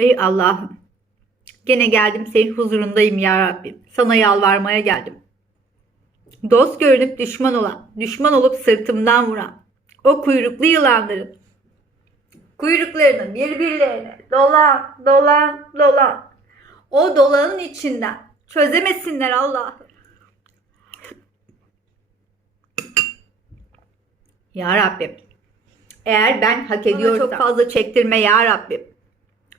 Ey Allah'ım. Gene geldim senin huzurundayım ya Rabbim. Sana yalvarmaya geldim. Dost görünüp düşman olan, düşman olup sırtımdan vuran, o kuyruklu yılanların kuyruklarını birbirlerine dolan, dolan, dolan. O dolanın içinden çözemesinler Allah'ım. Ya Rabbim. Eğer ben hak ediyorsam çok fazla çektirme ya Rabbim.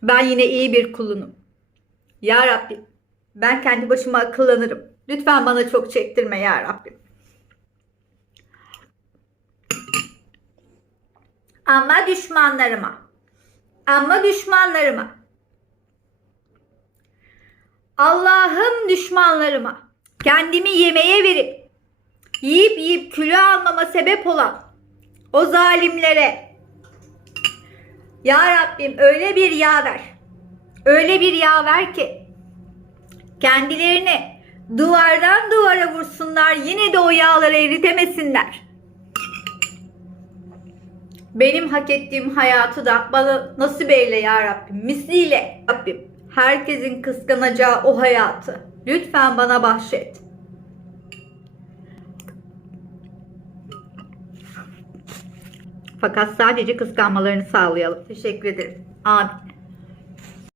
Ben yine iyi bir kulunum. Ya Rabbim. Ben kendi başıma akıllanırım. Lütfen bana çok çektirme ya Rabbim. Ama düşmanlarıma. Ama düşmanlarıma. Allah'ım düşmanlarıma. Kendimi yemeğe verip yiyip yiyip kilo almama sebep olan o zalimlere Ya Rabbim öyle bir yağ ver. Öyle bir yağ ver ki kendilerini duvardan duvara vursunlar yine de o yağları eritemesinler. Benim hak ettiğim hayatı da bana nasip eyle ya Rabbim. Misliyle Rabbim. Herkesin kıskanacağı o hayatı lütfen bana bahşet. Fakat sadece kıskanmalarını sağlayalım. Teşekkür ederim. Amin.